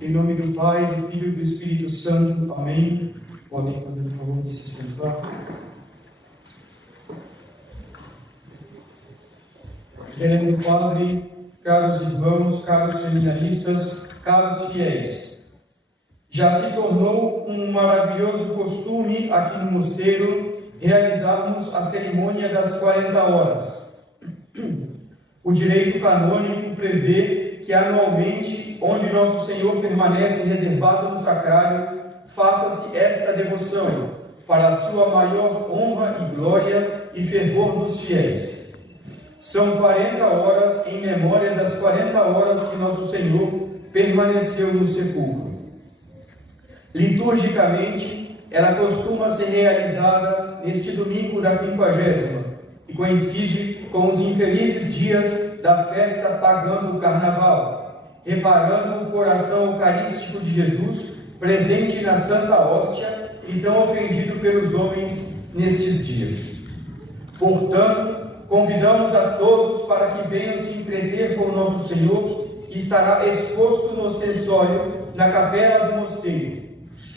Em nome do Pai, do Filho e do Espírito Santo. Amém. Podem, por favor, de se sentar. Reverendo Padre, caros irmãos, caros seminaristas, caros fiéis, já se tornou um maravilhoso costume aqui no mosteiro realizarmos a cerimônia das 40 horas. O direito canônico prevê que anualmente, onde Nosso Senhor permanece reservado no sacrário, faça-se esta devoção, para a sua maior honra e glória e fervor dos fiéis. São 40 horas em memória das 40 horas que Nosso Senhor permaneceu no sepulcro. Liturgicamente, ela costuma ser realizada neste domingo da 50ª, que coincide com os infelizes dias da festa pagã do Carnaval, reparando o coração eucarístico de Jesus presente na Santa Hóstia e tão ofendido pelos homens nestes dias. Portanto, convidamos a todos para que venham se entreter com o Nosso Senhor, que estará exposto no ostensório na capela do mosteiro,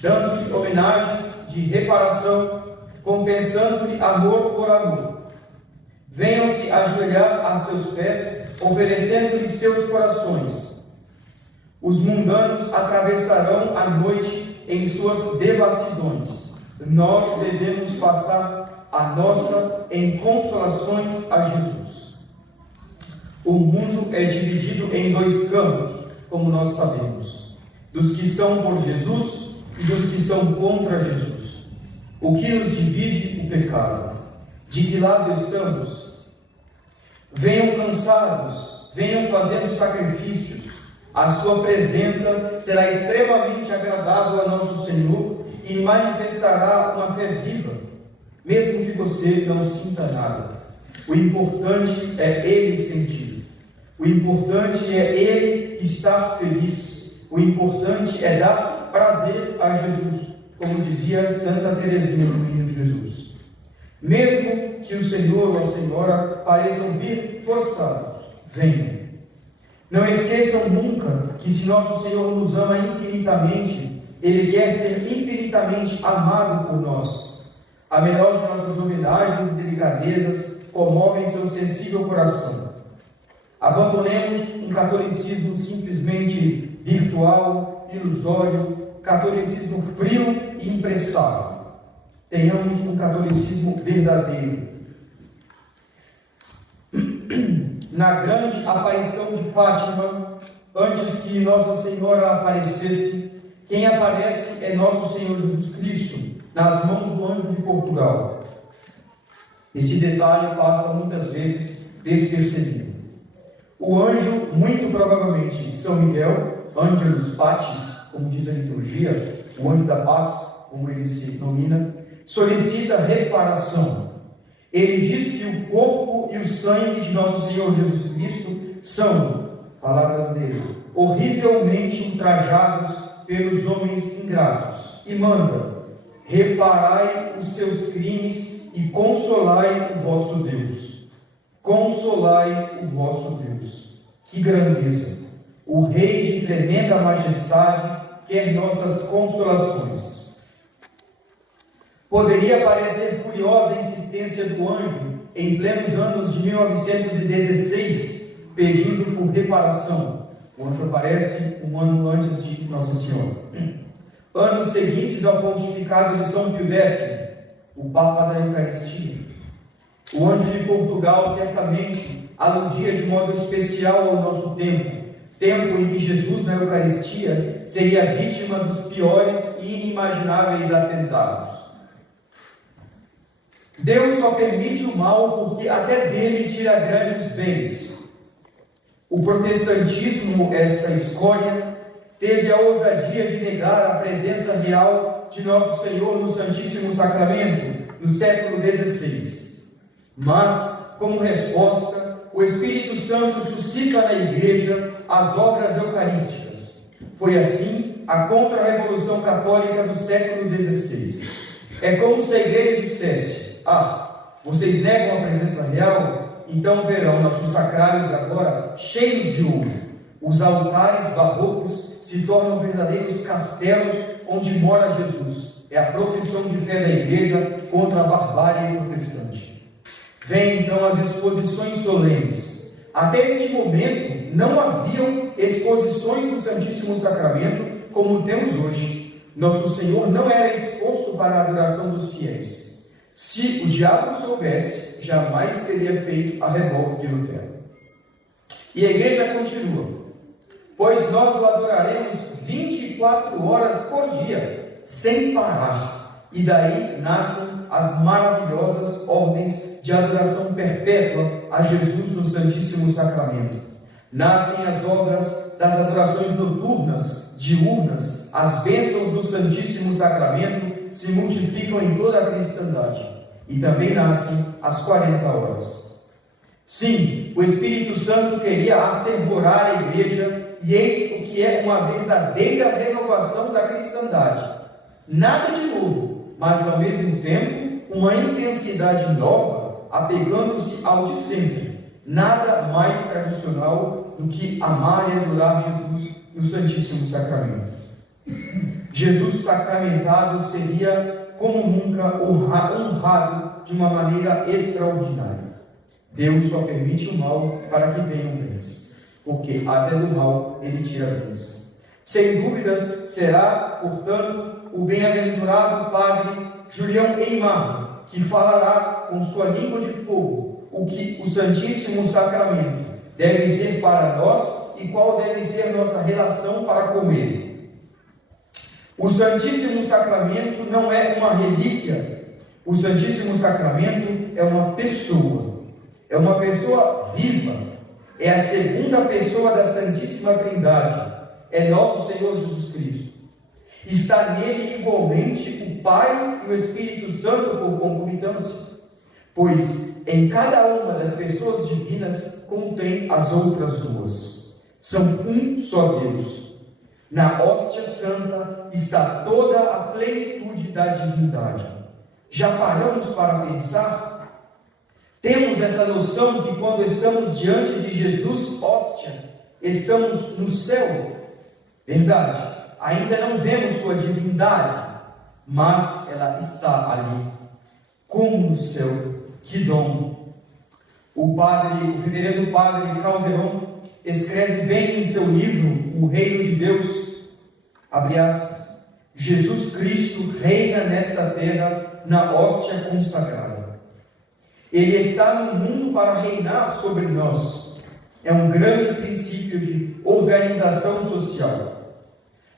dando-lhe homenagens de reparação, compensando-lhe amor por amor. Venham se ajoelhar a seus pés, oferecendo-lhe seus corações. Os mundanos atravessarão a noite em suas devassidões. Nós devemos passar a nossa em consolações a Jesus. O mundo é dividido em dois campos, como nós sabemos: dos que são por Jesus e dos que são contra Jesus. O que nos divide? O pecado. De que lado estamos? Venham cansados, venham fazendo sacrifícios. A sua presença será extremamente agradável a Nosso Senhor e manifestará uma fé viva, mesmo que você não sinta nada. O importante é Ele sentir. O importante é Ele estar feliz. O importante é dar prazer a Jesus, como dizia Santa Teresinha do Menino Jesus. Mesmo que o Senhor ou a Senhora pareçam vir forçados, venham. Não esqueçam nunca que se Nosso Senhor nos ama infinitamente, Ele quer ser infinitamente amado por nós. A melhor de nossas homenagens e delicadezas comovem seu sensível coração. Abandonemos um catolicismo simplesmente virtual, ilusório, catolicismo frio e imprestável. Tenhamos um catolicismo verdadeiro. Na grande aparição de Fátima, antes que Nossa Senhora aparecesse, quem aparece é Nosso Senhor Jesus Cristo, nas mãos do anjo de Portugal. Esse detalhe passa muitas vezes despercebido. O anjo, muito provavelmente São Miguel, Angelus Pacis, como diz a liturgia, o anjo da paz, como ele se denomina, solicita reparação. Ele diz que o corpo e o sangue de Nosso Senhor Jesus Cristo são, palavras dele, horrivelmente ultrajados pelos homens ingratos, e manda: reparai os seus crimes e consolai o vosso Deus. Consolai o vosso Deus. Que grandeza! O Rei de tremenda majestade quer nossas consolações. Poderia parecer curiosa a insistência do anjo em plenos anos de 1916, pedindo por reparação. O anjo aparece um ano antes de Nossa Senhora. Anos seguintes ao pontificado de São Pio X, o Papa da Eucaristia. O anjo de Portugal certamente aludia de modo especial ao nosso tempo em que Jesus na Eucaristia seria vítima dos piores e inimagináveis atentados. Deus só permite o mal porque até dele tira grandes bens. O protestantismo, esta escória, teve a ousadia de negar a presença real de Nosso Senhor no Santíssimo Sacramento no século XVI. Mas, como resposta, o Espírito Santo suscita na Igreja as obras eucarísticas. Foi assim a Contra-Revolução Católica do século XVI. É como se a Igreja dissesse: vocês negam a presença real? Então verão nossos sacrários agora cheios de ouro. Os altares barrocos se tornam verdadeiros castelos onde mora Jesus. É a profissão de fé da igreja contra a barbárie protestante. Vêm então as exposições solenes. Até este momento não haviam exposições do Santíssimo Sacramento como temos hoje. Nosso Senhor não era exposto para a adoração dos fiéis. Se o diabo soubesse, jamais teria feito a revolta de Lutero. E a igreja continua: pois nós o adoraremos 24 horas por dia, sem parar. E daí nascem as maravilhosas ordens de adoração perpétua a Jesus no Santíssimo Sacramento. Nascem as obras das adorações noturnas, diurnas. As bênçãos do Santíssimo Sacramento se multiplicam em toda a cristandade. E também nascem as 40 horas. Sim, o Espírito Santo queria afervorar a igreja, e eis o que é uma verdadeira renovação da cristandade. Nada de novo, mas ao mesmo tempo uma intensidade nova, apegando-se ao de sempre. Nada mais tradicional do que amar e adorar Jesus no Santíssimo Sacramento. Jesus sacramentado seria, como nunca, honrado de uma maneira extraordinária. Deus só permite o mal para que venham bens, porque até do mal ele tira bens. Sem dúvidas, será, portanto, o bem-aventurado padre Julião Eymar que falará com sua língua de fogo o que o Santíssimo Sacramento deve ser para nós e qual deve ser nossa relação para com ele. O Santíssimo Sacramento não é uma relíquia. O Santíssimo Sacramento é uma pessoa. É uma pessoa viva. É a segunda pessoa da Santíssima Trindade. É nosso Senhor Jesus Cristo. Está nele igualmente o Pai e o Espírito Santo por concomitância, pois em cada uma das pessoas divinas contém as outras duas. São um só Deus. Na hóstia santa está toda a plenitude da divindade. Já paramos para pensar? Temos essa noção que quando estamos diante de Jesus, hóstia, estamos no céu. Verdade, ainda não vemos sua divindade, mas ela está ali, como no céu. Que dom! O reverendo padre Calderon escreve bem em seu livro O Reino de Deus, abre aspas, Jesus Cristo reina nesta terra na hóstia consagrada. Ele está no mundo para reinar sobre nós. É um grande princípio de organização social.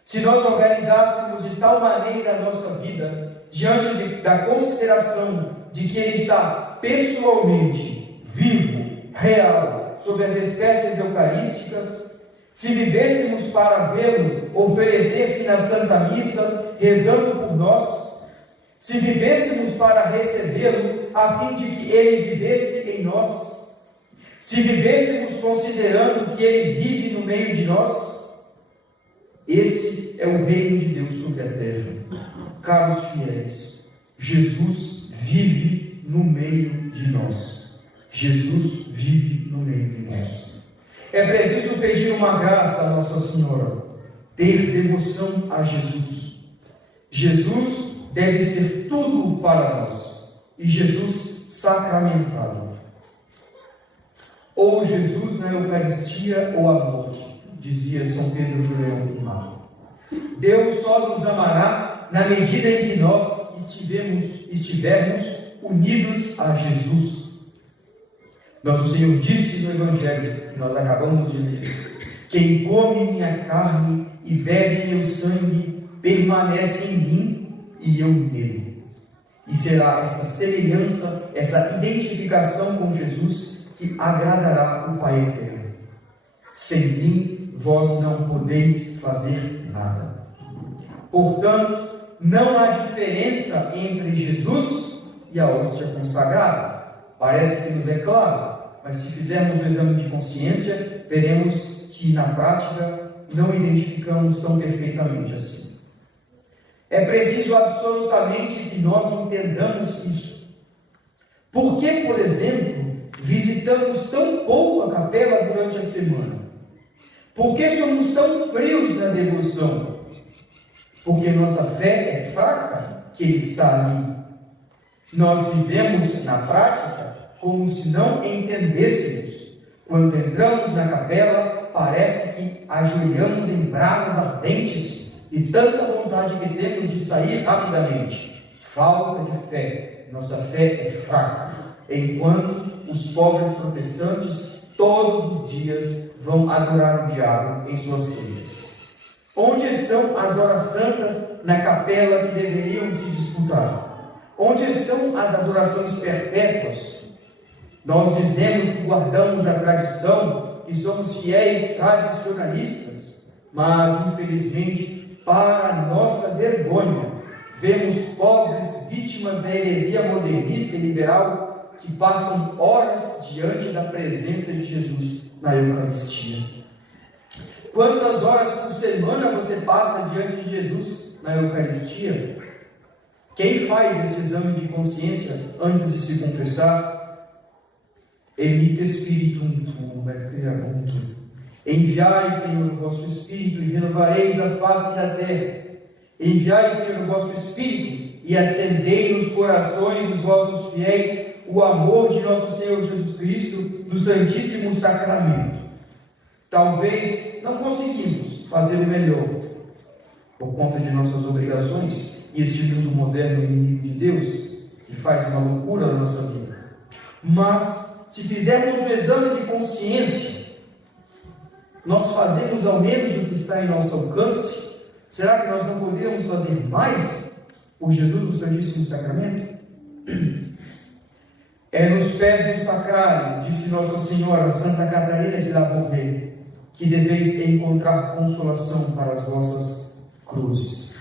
Se nós organizássemos de tal maneira a nossa vida, diante da consideração de que Ele está pessoalmente, vivo, real, sobre as espécies eucarísticas, se vivêssemos para vê-lo oferecer-se na Santa Missa, rezando por nós, se vivêssemos para recebê-lo, a fim de que Ele vivesse em nós, se vivêssemos considerando que Ele vive no meio de nós, esse é o reino de Deus sobre a terra. Caros fiéis, Jesus vive no meio de nós. Jesus vive no meio de nós. É preciso pedir uma graça a Nossa Senhora, ter devoção a Jesus. Jesus deve ser tudo para nós, e Jesus sacramentado. Ou Jesus na Eucaristia ou a morte, dizia São Pedro Julião Eymar. Deus só nos amará na medida em que nós estivermos unidos a Jesus. Nosso Senhor disse no Evangelho, que nós acabamos de ler: quem come minha carne e bebe meu sangue, permanece em mim e eu nele. E será essa semelhança, essa identificação com Jesus que agradará o Pai eterno. Sem mim, vós não podeis fazer nada. Portanto, não há diferença entre Jesus e a hóstia consagrada. Parece que nos é claro, mas se fizermos o exame de consciência, veremos que na prática não identificamos tão perfeitamente assim. É preciso absolutamente que nós entendamos isso. Por que, por exemplo, visitamos tão pouco a capela durante a semana? Por que somos tão frios na devoção? Porque nossa fé é fraca, que está ali. Nós vivemos na prática como se não entendêssemos. Quando entramos na capela, parece que ajoelhamos em brasas ardentes e tanta vontade que temos de sair rapidamente. Falta de fé. Nossa fé é fraca. Enquanto os pobres protestantes todos os dias vão adorar o diabo em suas ceias. Onde estão as horas santas na capela que deveriam se disputar? Onde estão as adorações perpétuas? Nós dizemos que guardamos a tradição, que somos fiéis tradicionalistas, mas infelizmente, para nossa vergonha, vemos pobres vítimas da heresia modernista e liberal que passam horas diante da presença de Jesus na Eucaristia. Quantas horas por semana você passa diante de Jesus na Eucaristia? Quem faz esse exame de consciência antes de se confessar? Emite Spiritum tuum et creabuntur. Enviai, Senhor, o vosso Espírito e renovareis a face da terra. Enviai, Senhor, o vosso Espírito e acendei nos corações dos vossos fiéis o amor de nosso Senhor Jesus Cristo no Santíssimo Sacramento. Talvez não conseguimos fazer o melhor por conta de nossas obrigações e este mundo moderno inimigo de Deus que faz uma loucura na nossa vida. Mas se fizermos o exame de consciência, nós fazemos ao menos o que está em nosso alcance. Será que nós não poderíamos fazer mais por Jesus no Santíssimo Sacramento? É nos pés do sacrário, disse Nossa Senhora Santa Catarina de Labouré, que deveis encontrar consolação para as vossas cruzes.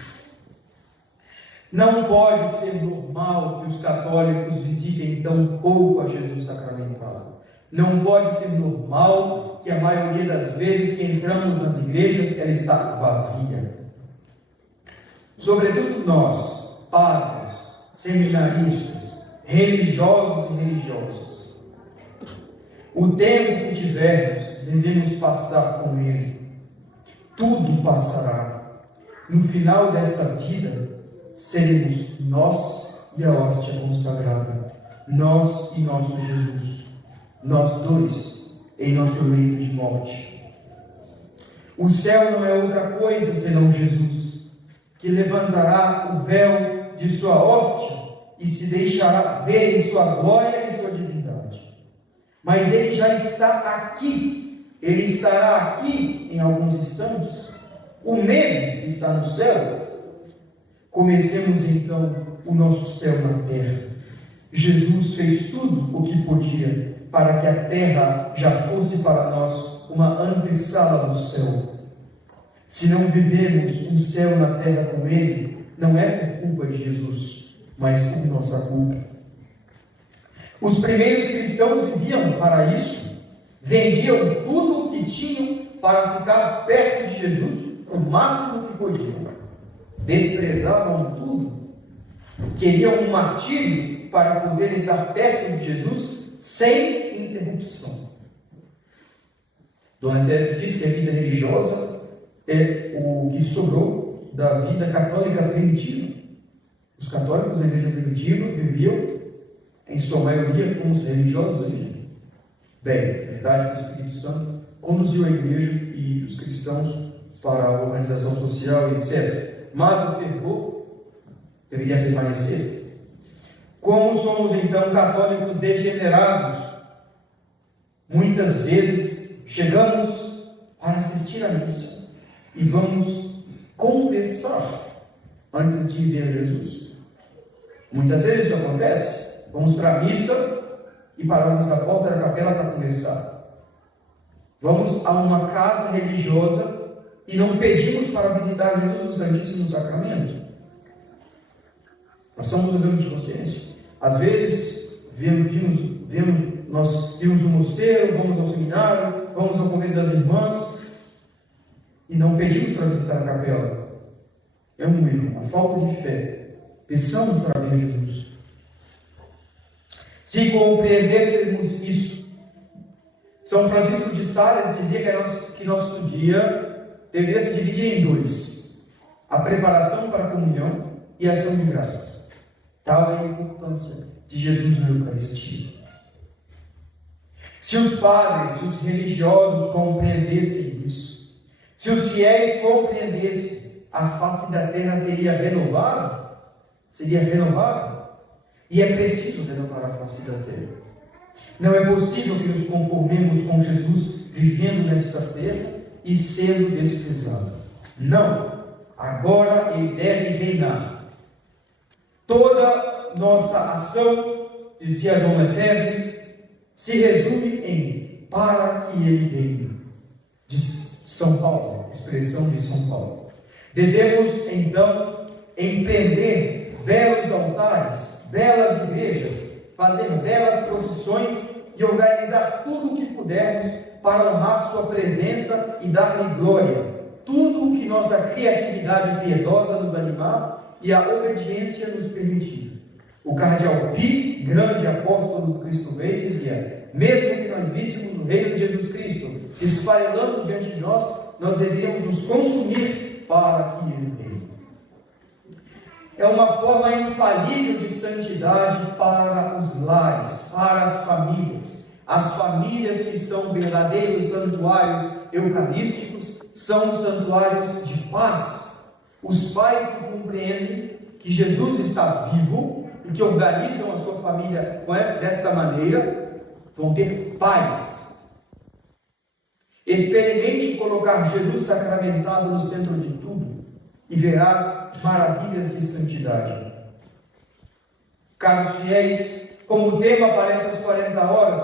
Não pode ser normal que os católicos visitem tão pouco a Jesus sacramentado. Não pode ser normal que a maioria das vezes que entramos nas igrejas, ela está vazia. Sobretudo nós, padres, seminaristas, religiosos e religiosas. O tempo que tivermos, devemos passar com Ele. Tudo passará. No final desta vida, seremos nós e a hóstia consagrada. Nós e nosso Jesus. Nós dois, em nosso leito de morte. O céu não é outra coisa senão Jesus, que levantará o véu de sua hóstia e se deixará ver em sua glória e sua divindade. Mas Ele já está aqui. Ele estará aqui em alguns instantes. O mesmo que está no céu. Comecemos então o nosso céu na terra. Jesus fez tudo o que podia para que a terra já fosse para nós uma antessala do céu. Se não vivemos um céu na terra com Ele, não é por culpa de Jesus, mas por nossa culpa. Os primeiros cristãos viviam para isso, vendiam tudo o que tinham para ficar perto de Jesus o máximo que podiam. Desprezavam tudo, queriam um martírio para poder estar perto de Jesus sem interrupção. Dona Félia diz que a vida religiosa é o que sobrou da vida católica primitiva. Os católicos da igreja primitiva viviam, em sua maioria, como os religiosos da igreja. Bem, é verdade que o Espírito Santo conduziu a igreja e os cristãos para a organização social e etc. Mas o fervor deveria permanecer. Como somos então católicos degenerados? Muitas vezes chegamos para assistir à missa e vamos conversar antes de ver Jesus. Muitas vezes isso acontece. Vamos para a missa e paramos à porta da capela para conversar. Vamos a uma casa religiosa e não pedimos para visitar Jesus no Santíssimo Sacramento. Nós somos exame de consciência. Às vezes, nós vimos no mosteiro, vamos ao seminário, vamos ao convento das irmãs e não pedimos para visitar a capela. É um erro, uma falta de fé. Peçamos para ver Jesus. Se compreendêssemos isso, São Francisco de Sales dizia que nosso dia deveria se dividir em dois: a preparação para a comunhão e a ação de graças. Tal é a importância de Jesus na Eucaristia. Se os padres, se os religiosos compreendessem isso, se os fiéis compreendessem, a face da terra seria renovada. E é preciso renovar a face da terra. Não é possível que nos conformemos com Jesus vivendo nesta terra e sendo desprezado. Não. Agora Ele deve reinar. Toda nossa ação, dizia Dom Lefebvre, se resume em para que Ele reine. De São Paulo, expressão de São Paulo. Devemos, então, empreender belos altares, belas igrejas, fazer belas procissões e organizar tudo o que pudermos para honrar Sua presença e dar-lhe glória. Tudo o que nossa criatividade piedosa nos animar e a obediência nos permitir. O cardeal Pi, grande apóstolo do Cristo Rei, dizia: mesmo que nós víssemos o reino de Jesus Cristo se esfarelando diante de nós, nós deveríamos nos consumir para que Ele reine. É uma forma infalível de santidade para os lares, para as famílias que são verdadeiros santuários eucarísticos, são santuários de paz. Os pais que compreendem que Jesus está vivo e que organizam a sua família desta maneira, vão ter paz. Experimente colocar Jesus sacramentado no centro de tudo e verás maravilhas de santidade. Caros fiéis, como o tema para essas 40 horas,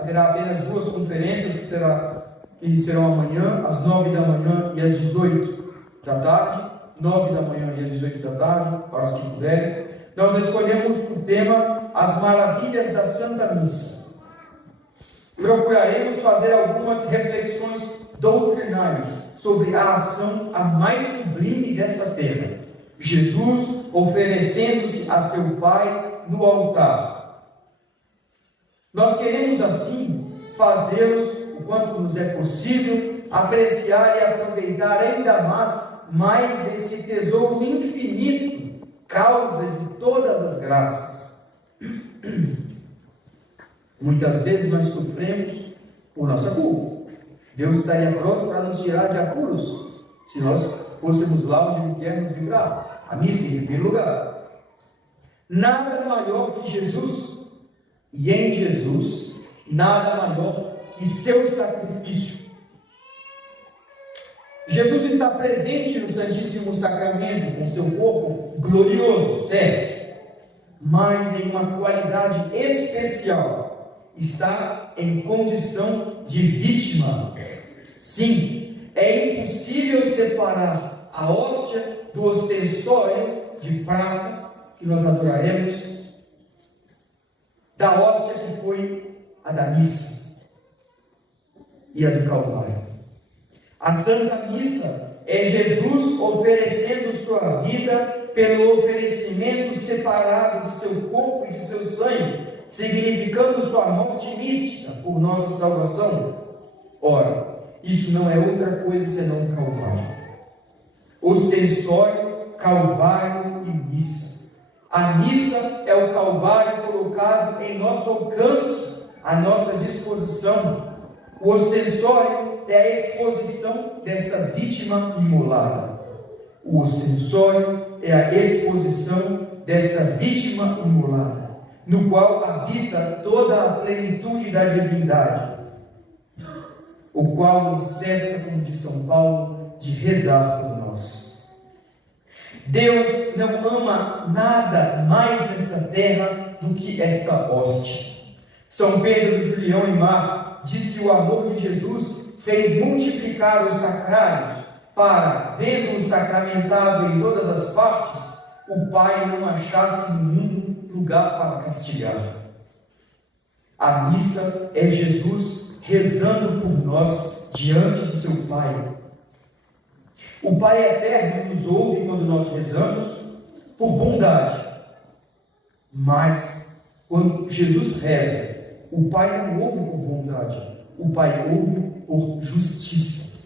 haverá apenas duas conferências que serão amanhã, às 9 da manhã e às 18 da tarde, 9 da manhã e às 18 da tarde, para os que puderem. Nós escolhemos o tema As Maravilhas da Santa Missa. Procuraremos fazer algumas reflexões doutrinais sobre a ação a mais sublime desta terra. Jesus oferecendo-se a seu Pai no altar. Nós queremos assim fazê-los o quanto nos é possível, apreciar e aproveitar ainda mais deste tesouro infinito, causa de todas as graças. Muitas vezes nós sofremos por nossa culpa. Deus estaria pronto para nos tirar de apuros se nós fôssemos lá onde Ele quer nos livrar. A missa em primeiro lugar. Nada maior que Jesus, e em Jesus, nada maior que seu sacrifício. Jesus está presente no Santíssimo Sacramento com seu corpo glorioso, certo? Mas em uma qualidade especial, está em condição de vítima. Sim, é impossível separar a hóstia do ostensório de prata que nós adoraremos da hóstia que foi a da missa e a do Calvário. A Santa Missa é Jesus oferecendo sua vida pelo oferecimento separado de seu corpo e de seu sangue, significando sua morte mística por nossa salvação. Ora, isso não é outra coisa senão o Calvário. Ostensório, Calvário e missa. A missa é o Calvário colocado em nosso alcance, à nossa disposição. O ostensório é a exposição dessa vítima imolada. O ostensório é a exposição desta vítima imolada, no qual habita toda a plenitude da divindade, o qual não cessa, como diz São Paulo, de rezar por nós. Deus não ama nada mais nesta terra do que esta hóstia. São Pedro de Julião e Mar diz que o amor de Jesus fez multiplicar os sacrários para, vendo-o sacramentado em todas as partes, o Pai não achasse no mundo lugar para castigar. A missa é Jesus rezando por nós diante de seu Pai. O Pai eterno nos ouve quando nós rezamos por bondade, mas quando Jesus reza, O Pai não ouve por bondade, o Pai ouve por justiça.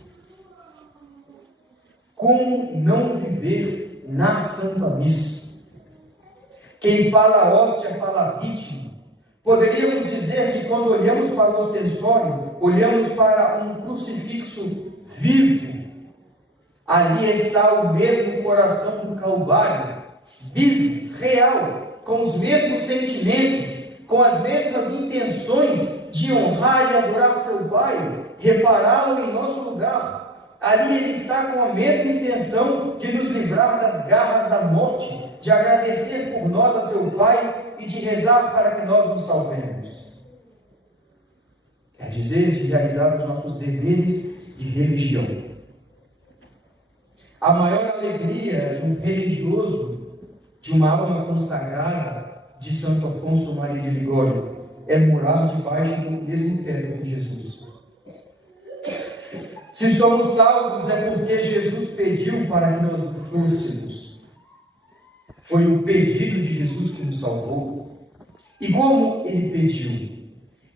Como não viver na Santa Missa? Quem fala a hóstia fala a vítima. Poderíamos dizer que quando olhamos para o ostensório, olhamos para um crucifixo vivo. Ali está o mesmo coração do Calvário, vivo, real, com os mesmos sentimentos, com as mesmas intenções de honrar e adorar seu Pai, repará-lo em nosso lugar. Ali ele está com a mesma intenção de nos livrar das garras da morte, de agradecer por nós a seu Pai e de rezar para que nós nos salvemos. Quer dizer, de realizar os nossos deveres de religião. A maior alegria de um religioso, de uma alma consagrada, de Santo Afonso Maria de Ligório, é morar debaixo do mesmo teto de Jesus. Se somos salvos é porque Jesus pediu para que nós o fôssemos. Foi o pedido de Jesus que nos salvou. E como ele pediu?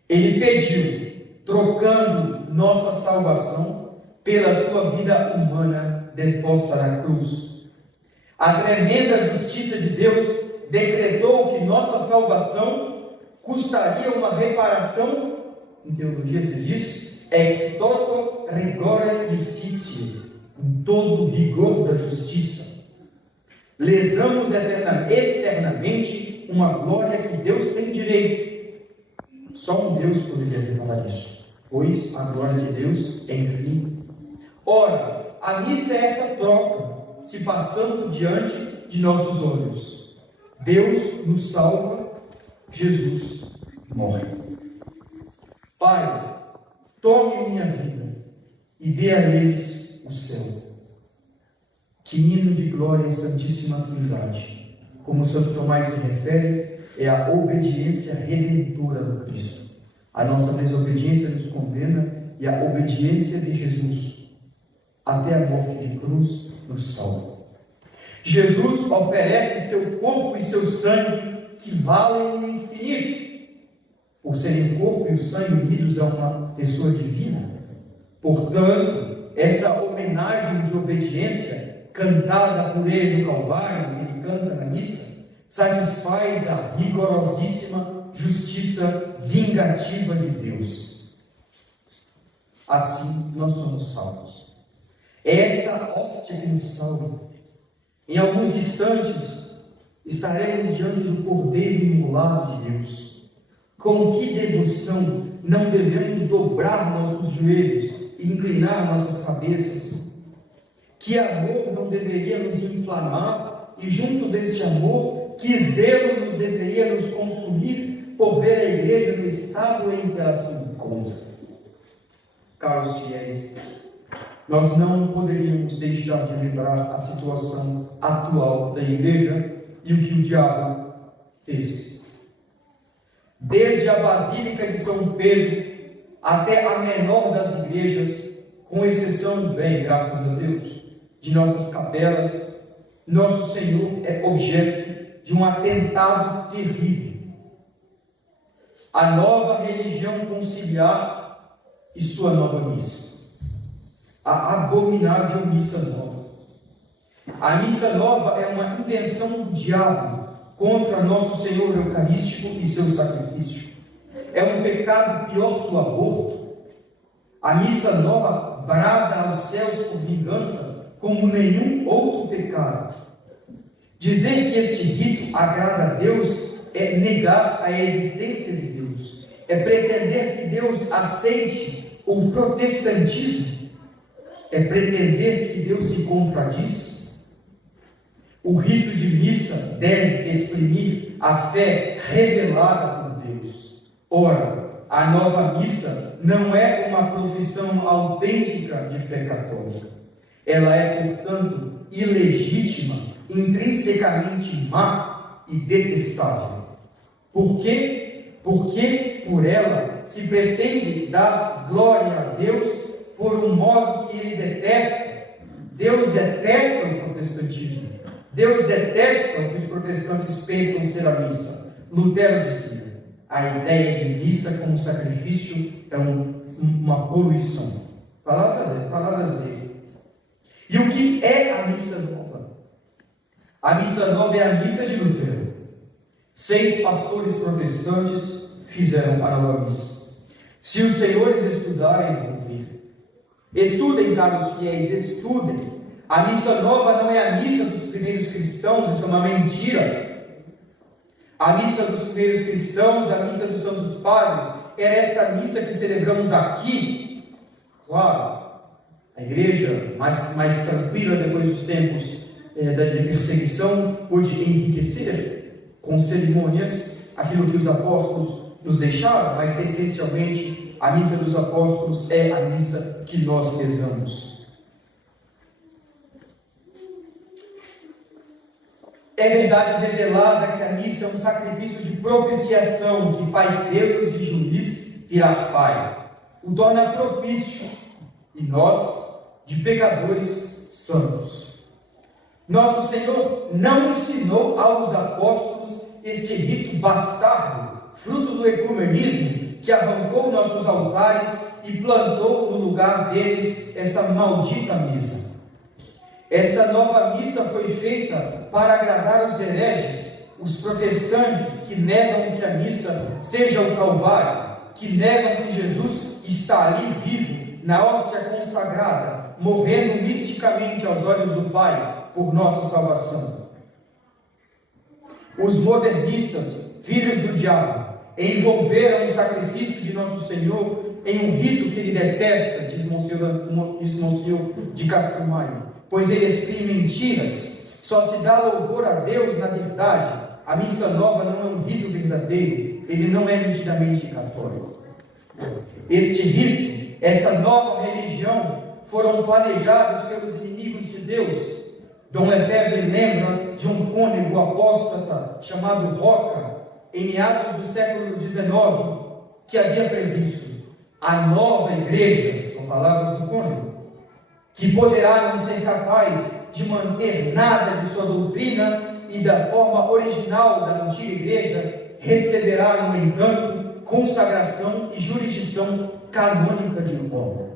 Ele pediu, trocando nossa salvação pela sua vida humana deposta na cruz. A tremenda justiça de Deus decretou que nossa salvação custaria uma reparação, em teologia se diz, ex toto rigore justitiae, com todo o rigor da justiça. Lesamos externamente uma glória que Deus tem direito. Só um Deus poderia falar isso, pois a glória de Deus é infinita. Ora, a missa é essa troca, se passando diante de nossos olhos. Deus nos salva, Jesus morre. Pai, tome minha vida e dê a eles o céu. Que hino de glória em Santíssima Trindade. Como Santo Tomás se refere, é a obediência redentora do Cristo. A nossa desobediência nos condena e a obediência de Jesus, até a morte de cruz, nos salva. Jesus oferece seu corpo e seu sangue que valem no infinito, por serem o corpo e o sangue unidos a uma pessoa divina. Portanto, essa homenagem de obediência cantada por ele no Calvário, que ele canta na missa, satisfaz a rigorosíssima justiça vingativa de Deus. Assim, nós somos salvos. É esta hóstia que nos salva. Em alguns instantes, estaremos diante do Cordeiro imolado de Deus. Com que devoção não devemos dobrar nossos joelhos e inclinar nossas cabeças? Que amor não deveria nos inflamar, e junto deste amor, que zelo nos deveria nos consumir por ver a igreja no estado em que ela se encontra. Caros fiéis, nós não poderíamos deixar de lembrar a situação atual da igreja e o que o diabo fez. Desde a Basílica de São Pedro até a menor das igrejas, com exceção, bem, graças a Deus, de nossas capelas, nosso Senhor é objeto de um atentado terrível. A nova religião conciliar e sua nova missa. A abominável missa nova. A missa nova é uma invenção do diabo contra nosso Senhor Eucarístico e seu sacrifício. É um pecado pior que o aborto. A missa nova brada aos céus por vingança como nenhum outro pecado. Dizer que este rito agrada a Deus é negar a existência de Deus, é pretender que Deus aceite o protestantismo, é pretender que Deus se contradiz. O rito de missa deve exprimir a fé revelada por Deus. Ora, a nova missa não é uma profissão autêntica de fé católica. Ela é, portanto, ilegítima, intrinsecamente má e detestável. Por quê? Porque por ela se pretende dar glória a Deus por um modo que ele detesta. Deus detesta o protestantismo. Deus detesta o que os protestantes pensam ser a missa. Lutero dizia: a ideia de missa como sacrifício é uma poluição. Palavras dele. E o que é a missa nova? A missa nova é a missa de Lutero. 6 pastores protestantes fizeram a nova missa. Se os senhores estudarem, vão ver. Estudem, caros fiéis, estudem. A missa nova não é a missa dos primeiros cristãos, isso é uma mentira. A missa dos primeiros cristãos, a missa dos santos padres, era esta missa que celebramos aqui. Claro, a igreja mais tranquila depois dos tempos de perseguição pôde enriquecer com cerimônias aquilo que os apóstolos nos deixaram, mas essencialmente a missa dos apóstolos é a missa que nós rezamos. É verdade revelada que a missa é um sacrifício de propiciação que faz Deus de juiz virar Pai, o torna propício, e nós de pecadores santos. Nosso Senhor não ensinou aos apóstolos este rito bastardo, fruto do ecumenismo, que arrancou nossos altares e plantou no lugar deles essa maldita missa. Esta nova missa foi feita para agradar os hereges, os protestantes que negam que a missa seja o Calvário, que negam que Jesus está ali vivo, na hóstia consagrada, morrendo misticamente aos olhos do Pai por nossa salvação. Os modernistas, filhos do diabo, envolveram o sacrifício de nosso Senhor em um rito que ele detesta, diz Monsenhor de Castro Maio, pois ele exprimem mentiras. Só se dá louvor a Deus na verdade. A missa nova não é um rito verdadeiro, ele não é nitidamente católico. Este rito, esta nova religião, foram planejados pelos inimigos de Deus. Dom Lefebvre lembra de um cônego apóstata chamado Roca, em meados do século XIX, que havia previsto a nova igreja, são palavras do cônego, que poderá não ser capaz de manter nada de sua doutrina e da forma original da antiga igreja, receberá, no entanto, consagração e jurisdição canônica de Roma.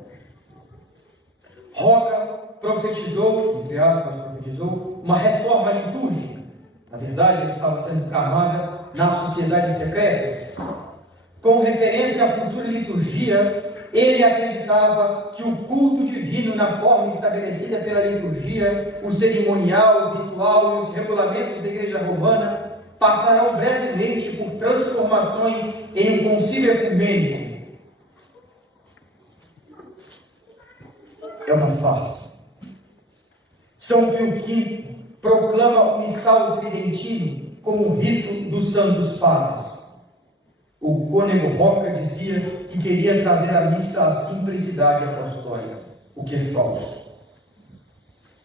Roca profetizou, entre aspas, uma reforma litúrgica. Na verdade, ela estava sendo tramada nas sociedades secretas. Com referência à futura liturgia, ele acreditava que o culto divino, na forma estabelecida pela liturgia, o cerimonial, o ritual e os regulamentos da Igreja Romana, passarão brevemente por transformações em um concílio ecumênico. É uma farsa. São Pio V proclama o missal tridentino como rito dos santos padres. O cônego Roca dizia que queria trazer a missa à simplicidade apostólica, o que é falso.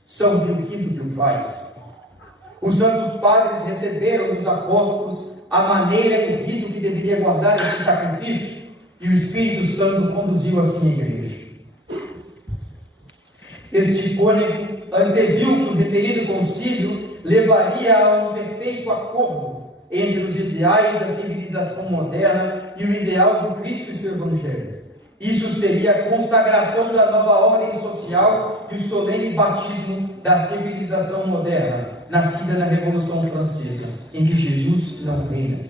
São Pio V que o faz. Os santos padres receberam dos apóstolos a maneira e o rito que deveria guardar esse sacrifício, e o Espírito Santo conduziu assim a igreja. Este cônego anteviu que o referido concílio levaria a um perfeito acordo entre os ideais da civilização moderna e o ideal de Cristo e seu Evangelho. Isso seria a consagração da nova ordem social e o solene batismo da civilização moderna, nascida na Revolução Francesa, em que Jesus não reina.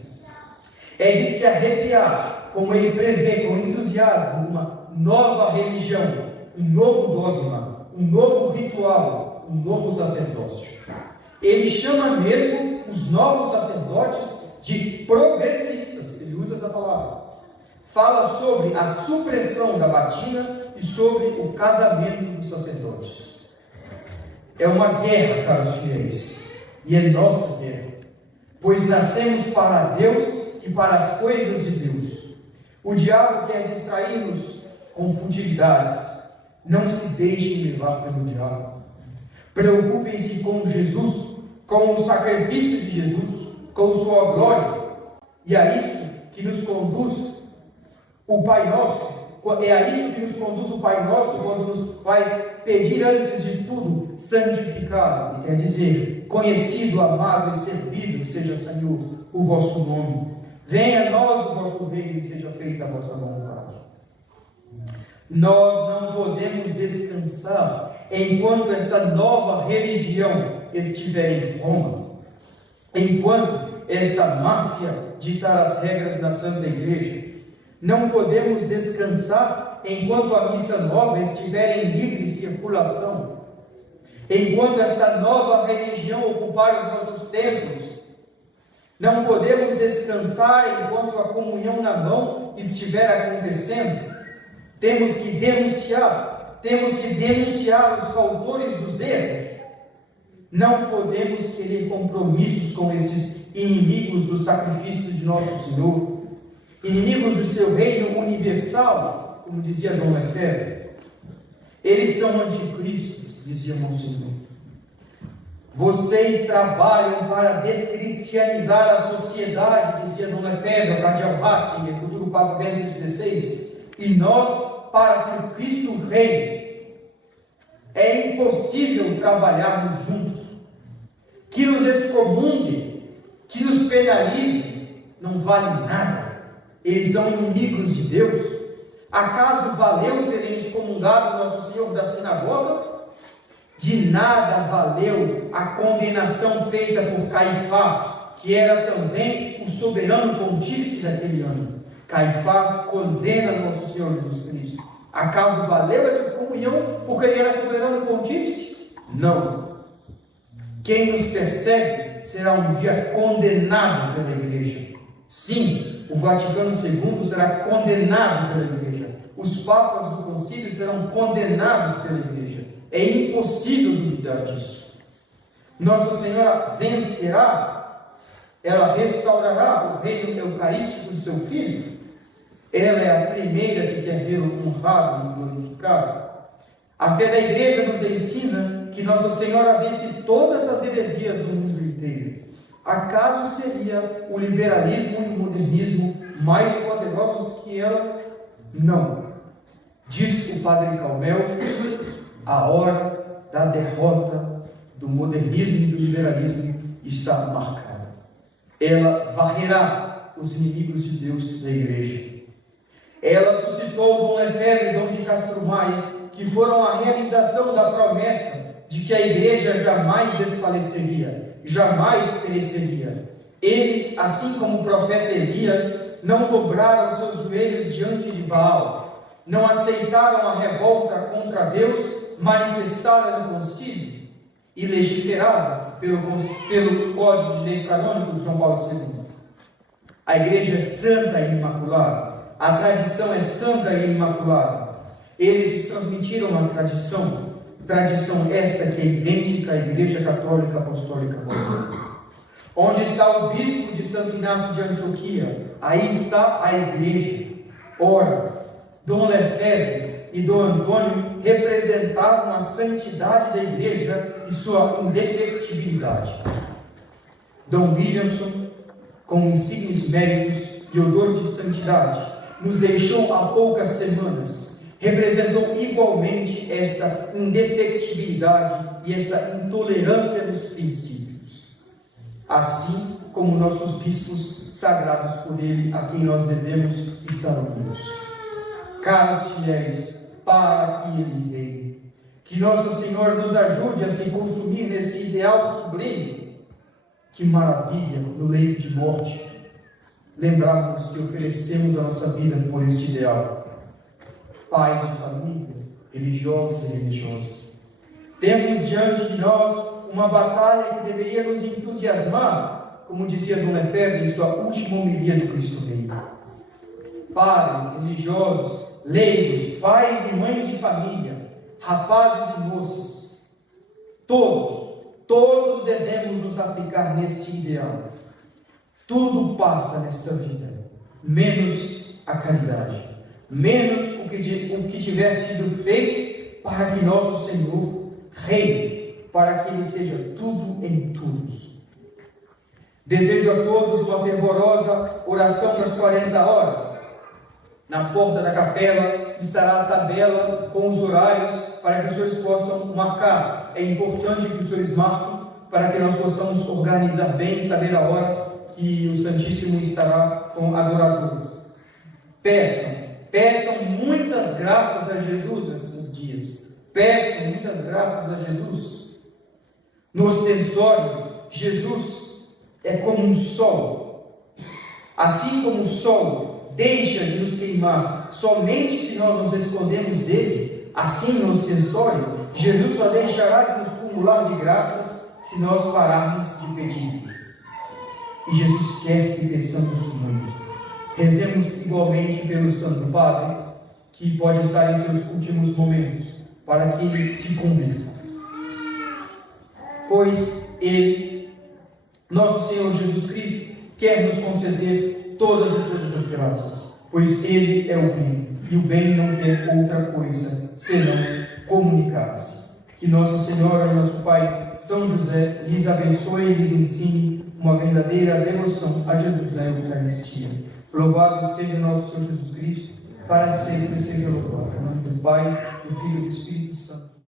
É de se arrepiar, como ele prevê com entusiasmo, uma nova religião, um novo dogma, um novo ritual, um novo sacerdócio. Ele chama mesmo os novos sacerdotes de progressistas, ele usa essa palavra. Fala sobre a supressão da batina e sobre o casamento dos sacerdotes. É uma guerra, caros fiéis, e é nossa guerra, pois nascemos para Deus e para as coisas de Deus. O diabo quer distrair-nos com futilidades. Não se deixem levar pelo diabo. Preocupem-se com Jesus, com o sacrifício de Jesus, com sua glória. E é isso que nos conduz o Pai Nosso. É a isso que nos conduz o Pai Nosso quando nos faz pedir antes de tudo santificado. Quer dizer, conhecido, amado e servido seja, Senhor, o vosso nome. Venha a nós o vosso reino e seja feita a vossa vontade. Nós não podemos descansar enquanto esta nova religião estiver em Roma, enquanto esta máfia ditar as regras da Santa Igreja. Não podemos descansar enquanto a missa nova estiver em livre circulação, enquanto esta nova religião ocupar os nossos templos. Não podemos descansar enquanto a comunhão na mão estiver acontecendo. Temos que denunciar os autores dos erros. Não podemos querer compromissos com estes inimigos do sacrifício de nosso Senhor, inimigos do seu reino universal, como dizia Dom Lefebvre. Eles são anticristos, dizia Monsenhor. Vocês trabalham para descristianizar a sociedade, dizia Dom Lefebvre, cardeal Ratzinger, futuro Papa Bento XVI, e nós para que o Cristo reine. É impossível trabalharmos juntos. Que nos excomungue, que nos penalize, não vale nada. Eles são inimigos de Deus. Acaso valeu terem excomungado Nosso Senhor da sinagoga? De nada valeu a condenação feita por Caifás, que era também o soberano pontífice daquele ano. Caifás condena Nosso Senhor Jesus Cristo. Acaso valeu essa excomunhão porque ele era soberano pontífice? Não. Quem nos persegue será um dia condenado pela Igreja. Sim, o Vaticano II será condenado pela Igreja. Os papas do concílio serão condenados pela Igreja. É impossível duvidar disso. Nossa Senhora vencerá, ela restaurará o reino eucarístico de seu Filho. Ela é a primeira que quer vê-lo honrado e glorificado. A fé da Igreja nos ensina que Nossa Senhora vence todas as heresias do mundo inteiro. Acaso seria o liberalismo e o modernismo mais poderosos que ela? Não. Diz o Padre Calmel, a hora da derrota do modernismo e do liberalismo está marcada. Ela varrerá os inimigos de Deus da Igreja. Ela suscitou Dom Lefebvre e Dom de Castro Maia, que foram a realização da promessa de que a Igreja jamais desfaleceria, jamais pereceria. Eles, assim como o profeta Elias, não dobraram seus joelhos diante de Baal, não aceitaram a revolta contra Deus manifestada no concílio e legiferada pelo Código de Direito Canônico de João Paulo II. A Igreja é santa e imaculada, a tradição é santa e imaculada. Eles nos transmitiram a tradição esta que é idêntica à Igreja Católica Apostólica Romana. Onde está o bispo de Santo Inácio de Antioquia? Aí está a Igreja. Ora, Dom Lefebvre e Dom Antônio representavam a santidade da Igreja e sua indefectibilidade. Dom Williamson, com insignes méritos e odor de santidade, nos deixou há poucas semanas, representou igualmente essa indefectibilidade e essa intolerância dos princípios, assim como nossos bispos sagrados por ele, a quem nós devemos estar unidos. Caros fiéis, para que ele reine, que Nosso Senhor nos ajude a se consumir nesse ideal sublime. Que maravilha no leito de morte lembrarmos que oferecemos a nossa vida por este ideal. Pais de família, religiosos e religiosas, temos diante de nós uma batalha que deveria nos entusiasmar, como dizia Dom Lefebvre em sua última homilia do Cristo Rei. Padres, religiosos, leigos, pais e mães de família, rapazes e moças, todos devemos nos aplicar neste ideal. Tudo passa nesta vida, menos a caridade, menos o que tiver sido feito para que nosso Senhor reine, para que Ele seja tudo em todos. Desejo a todos uma fervorosa oração das 40 horas. Na porta da capela estará a tabela com os horários para que os senhores possam marcar. É importante que os senhores marquem para que nós possamos organizar bem, saber a hora que o Santíssimo estará com adoradores. Peçam muitas graças a Jesus nesses dias. Peçam muitas graças a Jesus. No ostensório, Jesus é como um sol. Assim como o sol deixa de nos queimar somente se nós nos escondemos dele, assim no ostensório, Jesus só deixará de nos cumular de graças se nós pararmos de pedir. E Jesus quer que peçamos muito. Rezemos igualmente pelo Santo Padre, que pode estar em seus últimos momentos, para que ele se converta. Pois ele, nosso Senhor Jesus Cristo, quer nos conceder todas as graças, pois ele é o bem, e o bem não quer outra coisa senão comunicar-se. Que Nossa Senhora e nosso Pai, São José, lhes abençoe e lhes ensine uma verdadeira devoção a Jesus na Eucaristia. Louvado seja nosso Senhor Jesus Cristo, para sempre seja louvado. Em nome do Pai, do Filho e do Espírito Santo.